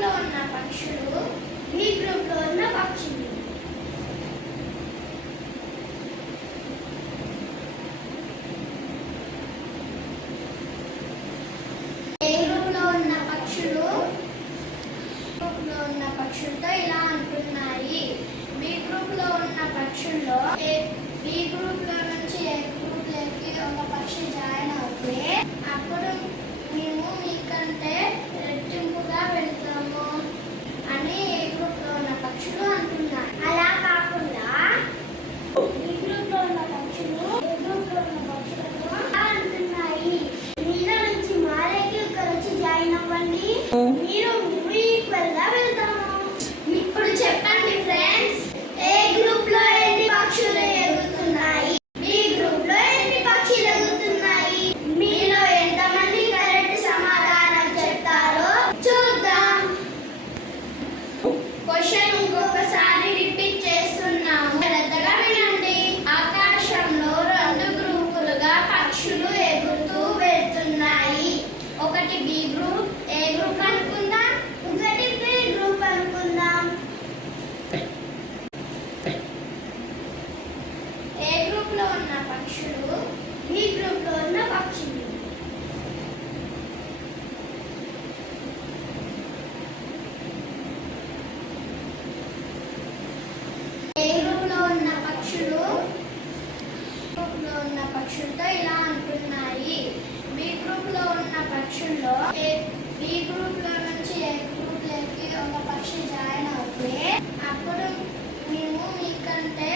లో ఉన్న పక్షులు బి గ్రూప్ లో ఉన్న పక్షులు. ఏ గ్రూప్ లో ఉన్న పక్షులు గ్రూప్ లో ఉన్న పక్షులతో ఇలా అంటున్నాయి. బి గ్రూప్ లో ఉన్న పక్షుల్లో బి గ్రూప్ లో నుంచి ఏ గ్రూప్ లోకి ఒక పక్షి జాయిన్ అవుతే అప్పుడు మేము మీకంటే రెట్టింపుగా వెళ్తాము అని ఏ గ్రూప్ లో ఉన్న పక్షులు అంటున్నాయి. అలా కాకుండా బి గ్రూప్ లో ఉన్న పక్షులు ఏ గ్రూప్ లో ఉన్న పక్షులతో అంటున్నాయి. మీలో నుంచి మాలోకి ఒకరు వచ్చి జాయిన్ అవ్వండి, మీరు ఈక్వల్ గా వెళ్తాము. ఇప్పుడు చెప్పండి ఫ్రెండ్స్, ఏ గ్రూప్ లో ఎన్ని పక్షులు ఎగురుతున్నాయి, బి గ్రూప్ లో ఎన్ని పక్షులు ఎగురుతున్నాయి? మీలో ఎంతమంది కరెక్ట్ సమాధానం చెప్తారో చూద్దాం. క్వశ్చన్ ఇంకొకసారి రిపీట్ చేస్తున్నాము, శ్రద్ధగా వినండి. ఆకాశంలో రెండు గ్రూపులుగా పక్షులు ఎగురుతూ వెళ్తున్నాయి. ఒకటి బి గ్రూప్, ఏ గ్రూప్ అనుకుందాం, ఒకటి బి గ్రూప్ అనుకుందాం. ఏ గ్రూప్ లో ఉన్న పక్షులు బి గ్రూప్ లో ఉన్న పక్షులు. ఏ గ్రూప్ లో ఉన్న పక్షులు గ్రూప్ లో ఉన్న పక్షులతో ఇలా అంటున్నాయి. బి గ్రూప్ లో ఉన్న పక్షుల్లో బి గ్రూప్ లో నుంచి ఏ గ్రూప్ లోకి ఒక పక్షి జాయిన్ అవుతే అప్పుడు మేము మీకంటే